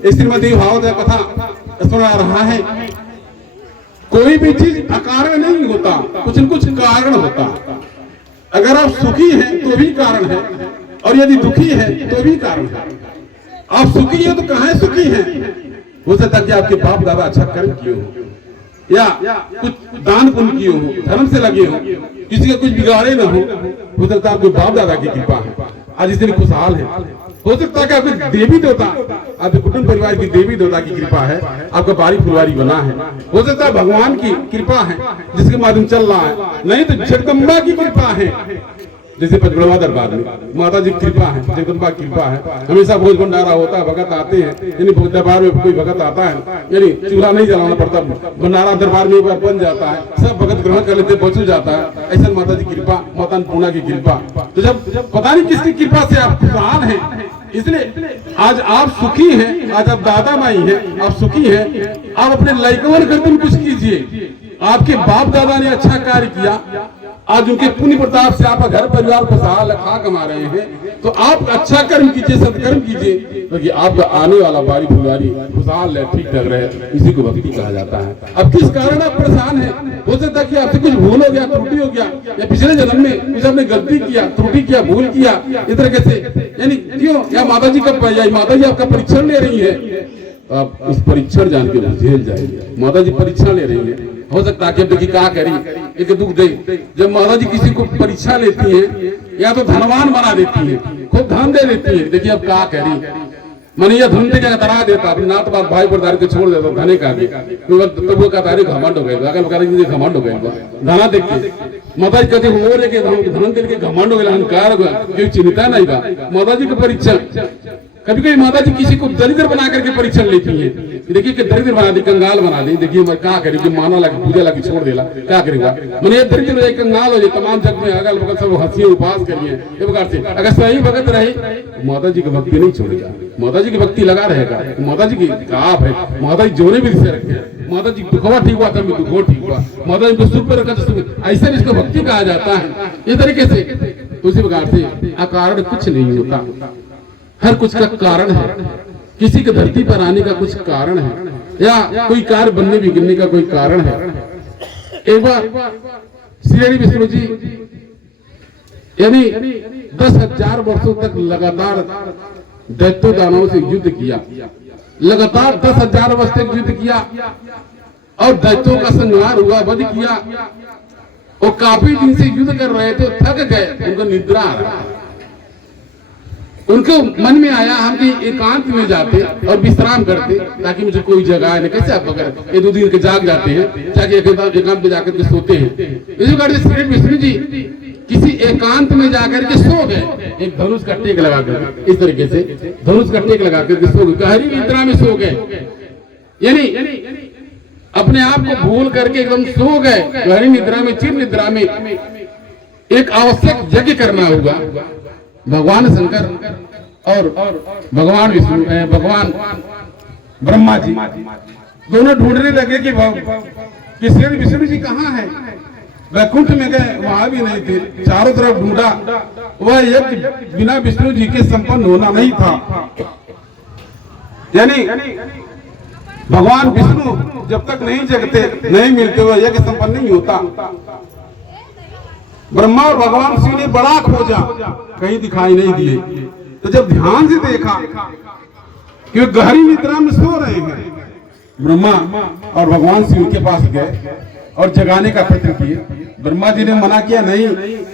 इस श्रीमती भागवत कथा सुना रहा है। कोई भी चीज अकारण नहीं होता, कुछ न कुछ कारण होता। अगर आप सुखी हैं तो भी कारण है, और यदि दुखी है तो भी कारण है। आप सुखी हैं तो कहाँ सुखी हैं? हो सकता कि आपके बाप दादा अच्छा कर्म किए हो, या कुछ दान पुण्य किए हो, धर्म से लगे हो, किसी का कुछ बिगाड़े ना हो सकता है आपके बाप दादा की कृपा है, आज इस दिन खुशहाल है। हो सकता है कि आपके देवी देवता, आपके कुटुंब परिवार की देवी देवता की कृपा है, आपका बारी फुलवारी बना है। हो सकता है भगवान की कृपा है जिसके माध्यम चल रहा है, नहीं तो जगदम्बा की कृपा है। जैसे पचमढ़वा दरबार में माता जी की कृपा है, जगदम्बा की कृपा है। हमेशा भोज भंडारा होता है, भगत आते हैं, यानी दरबार में कोई भगत आता है, यानी चूल्हा नहीं जलाना पड़ता, भंडारा दरबार में एक बार बन जाता है, सब भगत ग्रहण कर लेते, बच जाता है। ऐसा माता जी की कृपा, माता अन्नपूर्णा की कृपा। तो जब पता नहीं किसकी कृपा से आप खुशहाल हैं, इसलिए आज आप सुखी हैं, आज आप दादा माई हैं, आप सुखी हैं। आप अपने लइकवन करते कुछ कीजिए। आपके बाप दादा ने अच्छा कार्य किया, आज उनके पुण्य प्रताप से आपका घर परिवार खुशहाल खा कमा रहे हैं, तो आप अच्छा कर्म कीजिए, सत्कर्म कीजिए, क्योंकि आपका आने वाला बारी फुलवारी खुशहाल है, ठीक ठाक रहे। इसी को भक्ति कहा जाता है। अब किस कारण आप परेशान हैं? हो सकता है कि आपसे कुछ भूल हो गया, त्रुटि हो गया, या पिछले जन्म में कुछ आपने गलती किया, त्रुटि किया, भूल किया, इस तरह से, यानी क्यों, या माता जी माता जी आपका परीक्षण ले रही है, तो आप इस परीक्षण जान के झेल जाएंगे। माता जी परीक्षण ले रही है। हो सकता है कि देखिए क्या करी, एक दुख दे। जब माता जी किसी को परीक्षा लेती है, या तो धनवान बना देती है, खूब धन दे देती है, देखिए अब क्या करी, मैंने यह धन देकर तरा देता, अपने नात बात भाई बरदारी को छोड़ देता धने का भी, तब वो कहता है घमंड हो गए, घमंड हो गए धना देखिए। माता जी कहते हो रे के धन दे के घमंड हो गए, अहंकार हो गया, कोई चिंता नहीं बा। माता जी का परीक्षण, कभी कभी माता जी किसी को दरिद्र बना करके परीक्षण लेती है। देखिए कि दरिद्र बना दी, कंगाल बना दी, देखिए मैं क्या करेगी, माना लगे, पूजा लगे, छोड़ देला, क्या करेगा। मैंने ये दरिद्र हो जाए, कंगाल हो जाए, तमाम जग में अगल बगल सब हंसी उपास करिए, ये प्रकार से अगर सही भगत रहे, माता जी की भक्ति नहीं छोड़ेगा, माता जी की भक्ति लगा रहेगा। माता जी की आप है, माता जी जोने भी दिशा रखे, माता जी दुखवा ठीक हुआ तब दुखो ठीक हुआ, माता जी को सुख पर रखा तो ऐसे इसको भक्ति कहा जाता है। इस तरीके से उसी प्रकार से अकारण कुछ नहीं होता, हर कुछ का कारण है। किसी के धरती पर आने का कुछ कारण है, या कोई कार्य बनने बिगड़ने का कोई कारण है। एक बार श्री विष्णु जी यानी 10,000 वर्षों तक लगातार दैत्यों दानवों से युद्ध किया, लगातार 10,000 वर्ष तक युद्ध किया, और दैत्यों का संहार हुआ, वध किया। वो काफी दिन से युद्ध कर रहे थे, थक गए, उनको निद्रा आ रहा। उनको मन में आया हम भी एकांत में जाते और विश्राम करते, ताकि मुझे कोई जगह है। कैसे आप अगर 1-2 दिन के जाग जाते हैं, ताकि एकांत में जाकर के सोते हैं। इसी प्रकार से श्री विष्णु जी किसी एकांत में जाकर के सो गए, एक धनुष का टेक लगा कर, इस तरीके से धनुष का टेक लगा करके सो गए, गहरी निद्रा में सो गए, यानी अपने आप को भूल करके एकदम सो गए गहरी निद्रा में, चिर निद्रा में। एक आवश्यक यज्ञ करना होगा। भगवान शंकर और भगवान विष्णु, भगवान ब्रह्मा जी दोनों ढूंढने लगे कि श्री विष्णु जी कहाँ हैं। वैकुंठ में गए, वहां भी नहीं थे, चारों तरफ ढूंढा, वह यज्ञ बिना विष्णु जी के संपन्न होना नहीं था। यानी भगवान विष्णु जब तक नहीं जगते, नहीं मिलते, वह यज्ञ संपन्न नहीं होता। ब्रह्मा और भगवान शिव ने बड़ा खोजा, कहीं दिखाई नहीं दिए। तो जब ध्यान से देखा कि वे गहरी निद्रा में सो रहे हैं, ब्रह्मा और भगवान शिव के पास गए और जगाने का प्रयत्न किए। ब्रह्मा जी ने मना किया, नहीं,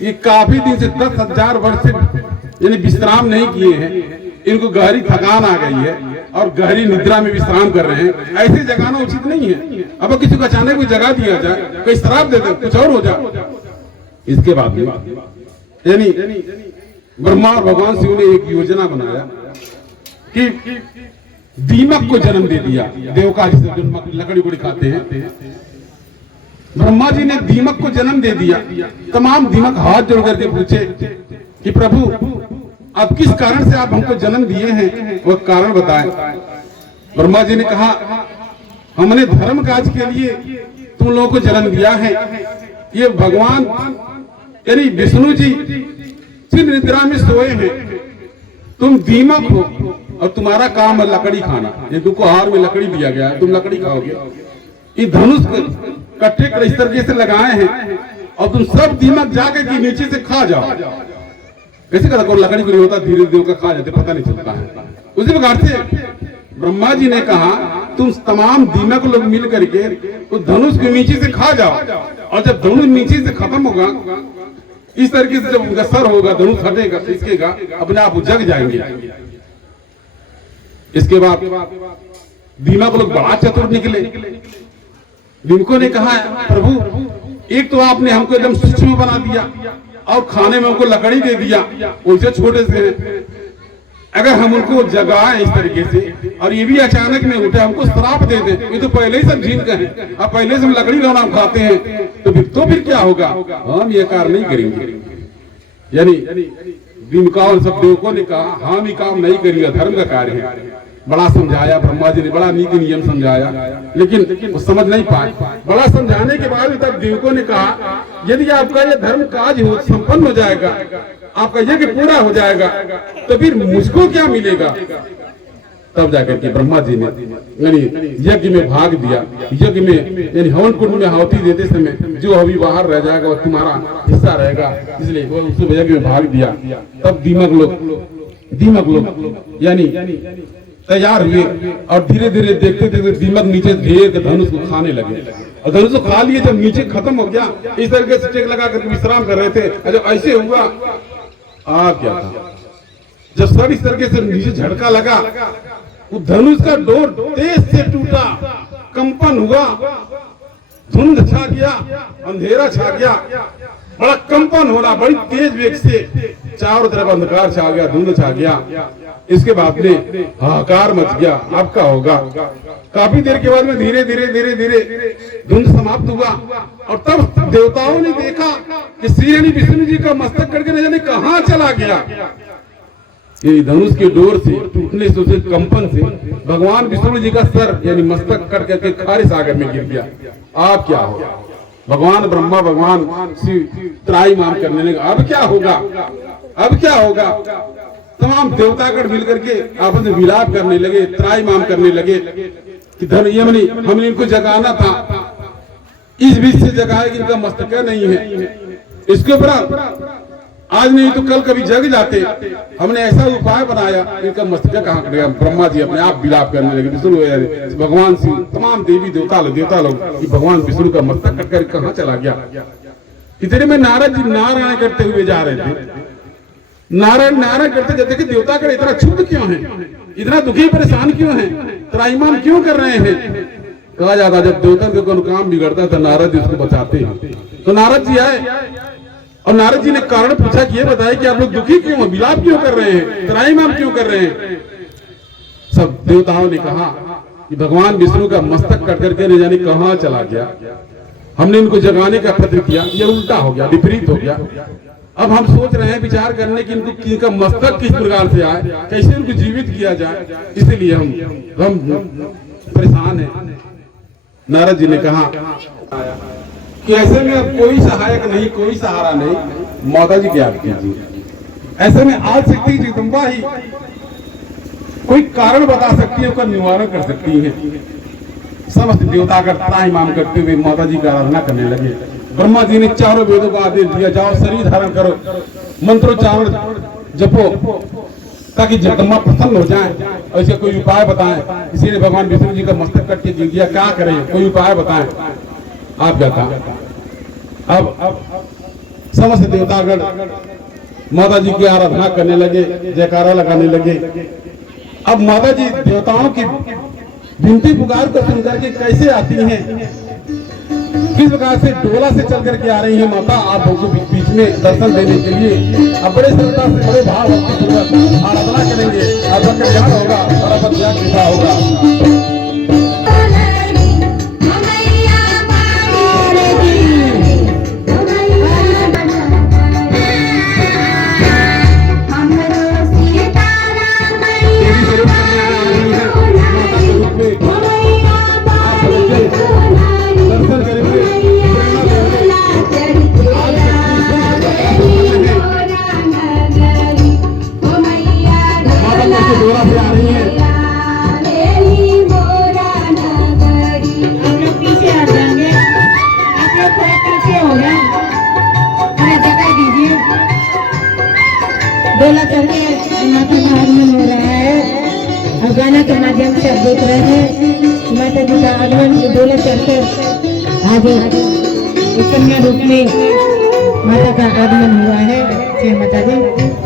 ये काफी दिन से 10,000 वर्ष से यानी विश्राम नहीं किए हैं, इनको गहरी थकान आ गई है और गहरी निद्रा में विश्राम कर रहे हैं, ऐसे जगाना उचित नहीं है। अब किसी को अचानक कोई जगा दिया जाए, कोई श्राप दे दे, कुछ और हो जाए। इसके बाद यानी ब्रह्मा और भगवान शिव ने एक योजना बनाया कि दीमक को जन्म दे दिया। देव का जिसे लकड़ी को खाते हैं, ब्रह्मा जी ने दीमक को जन्म दे दिया। तमाम दीमक हाथ जोड़ करके पूछे कि प्रभु अब किस कारण से आप हमको जन्म दिए हैं, वह कारण बताएं। ब्रह्मा जी ने कहा, हमने धर्म काज के लिए तुम लोगों को जन्म दिया है। ये भगवान यानी विष्णु जी चिर निद्रा में सोए हैं, तुम दीमक हो, और तुम्हारा काम है लकड़ी खाना। ये तुमको हार में लकड़ी दिया गया है, तुम लकड़ी खाओगे। ये धनुष कट्टे कर इस तरीके से लगाए हैं और तुम सब दीमक जाके के नीचे से खा जाओ। कैसे कहता कोई लकड़ी को नहीं होता, धीरे धीरे का खा जाते, पता नहीं चलता है। उसी प्रकार से ब्रह्मा जी ने कहा तुम तमाम दीमक लोग मिल करके उस धनुष के नीचे से खा जाओ, और जब धनुष नीचे से खत्म होगा इस तरीके से, जब उनका सर होगा, धनुष हटेगा, खिसकेगा, अपने आप जग जाएंगे। इसके बाद दीमक लोग बड़ा चतुर निकले। दीमकों ने कहा प्रभु एक तो आपने हमको एकदम सूक्ष्म बना दिया और खाने में हमको लकड़ी दे दिया, वैसे छोटे से हैं। अगर हम उनको जगाएं इस तरीके से और ये भी अचानक में उठे हमको श्राप दे दे, ये तो पहले ही सब झील गए, अब पहले से हम लकड़ी रोना खाते हैं, तो फिर क्या होगा? हम ये कार्य नहीं करेंगे। यानी दीमकाओं सब देवकों ने कहा हम ये काम नहीं करेंगे, धर्म का कार्य है। बड़ा समझाया ब्रह्मा जी ने, बड़ा नीति नियम समझाया, लेकिन वो समझ नहीं पाए। बड़ा समझाने के बाद तब देवकों ने कहा यदि आपका ये धर्म काज हो संपन्न हो जाएगा, आपका यज्ञ पूरा हो जाएगा, तो फिर मुझको क्या मिलेगा? तब जाकर के ब्रह्मा जी ने यानी यज्ञ में भाग दिया। यज्ञ में यानी हवन कुंड में आहुति देते समय जो अभी बाहर रह जाएगा वो तुम्हारा हिस्सा रहेगा, इसलिए वो उसको यज्ञ में भाग दिया। तब दीमक लोग यानी तैयार हुए और धीरे धीरे देखते देखते दीमक नीचे घेर धनुष को खाने लगे, और धनुष को खा लिए। जब नीचे खत्म हो गया इस तरीके से टेक लगा कर विश्राम कर रहे थे, जब ऐसे हुआ क्या था, जब सर इस तरीके से नीचे झटका लगा, वो धनुष का डोर तेज से टूटा, कंपन हुआ, धुंध छा गया, अंधेरा छा गया, बड़ा कंपन हो रहा, बड़ी तेज वेग से चारों तरफ अंधकार छा गया, धुंध छा गया। इसके बाद में हाहाकार मच गया। अब क्या होगा? काफी देर के बाद में धीरे धीरे धीरे धीरे धुंध समाप्त हुआ, और तब देवताओं ने देखा कि श्री विष्णु जी का मस्तक करके न जाने कहां चला गया। ये धनुष के डोर से टूटने से कंपन से भगवान विष्णु जी का सर यानी मस्तक कट करके खारे सागर में गिर गया। आप क्या हो? भगवान ब्रह्मा भगवान शिव त्राईमाम करने लगे। अब क्या होगा? अब क्या होगा? तमाम देवतागण मिलकर के आपस में विलाप करने लगे, त्राईमाम करने लगे कि धर्मयमनी हमने इनको जगाना था, इस बीच से जगाया कि इनका मस्तक नहीं है, इसके ऊपर आज नहीं तो कल कभी जग जाते। हमने ऐसा उपाय बनाया, इनका मस्तक कहाँ कटेगा? ब्रह्मा जी अपने आप विलाप करने लगे। विष्णु भगवान शिव तमाम देवी देवता लोग भगवान विष्णु का मस्तक कटकर कहाँ चला गया? इतने में नारद जी नारायण करते हुए जा रहे थे। नारायण करते जाते कि देवतागण इतना क्षुब्ध क्यों है, इतना दुखी परेशान क्यों है, त्राईमाम क्यों कर रहे हैं? कहा जाता जब देवता का कोई काम बिगड़ता है तो नारद जी उसको बचाते हैं। तो नारद जी आए और नारद जी ने कारण पूछा कि ये बताया कि आप लोग दुखी क्यों हैं, विलाप क्यों कर रहे हैं, त्राईमाम क्यों कर रहे हैं? सब देवताओं ने कहा कि भगवान विष्णु का मस्तक कट करके न जाने कहां चला गया। हमने इनको जगाने का प्रयत्न किया, ये उल्टा हो गया, विपरीत हो गया। अब हम सोच रहे हैं, विचार करने की इनका मस्तक किस प्रकार से आए, कैसे इनको जीवित किया जाए, इसलिए हम परेशान हैं। नारद जी ने कहा कि ऐसे में अब कोई सहायक नहीं, कोई सहारा नहीं, माता जी क्या कीजिए। ऐसे में आज शक्ति जगदम्बा ही कोई कारण बता सकती है, उसका निवारण कर सकती है। समस्त देवता का त्राईमाम करते हुए माता जी की आराधना करने लगे। ब्रह्मा जी ने चारों वेदों का आदेश दिया, जाओ शरीर धारण करो, मंत्रोच्चारण जपो, ताकि जगदम्बा प्रसन्न हो जाए, और इसका कोई उपाय बताएं। इसीलिए भगवान विष्णु जी का मस्तक कट के गिर दिया, क्या करें, कोई उपाय बताएं। आप क्या था? अब समस्त देवतागण माता जी की आराधना करने लगे, जयकारा लगाने लगे। अब माता जी देवताओं की विनती पुकार को सुनकर के कैसे आती हैं, किस प्रकार से डोला से चल करके आ रही है माता आप लोगों के बीच में दर्शन देने के लिए। अब बड़े श्रद्धा से बड़े भाव भक्ति पूर्वक आराधना करेंगे, आपका कल्याण होगा और आपका ज्ञान कृपा होगा। डोरा से आ रही है। के माध्यम से आप देख रहे हैं माता जी का आगमन डोला चढ़कर आगे एक कन्या रूप में माता का आगमन हुआ है। जय माता दी।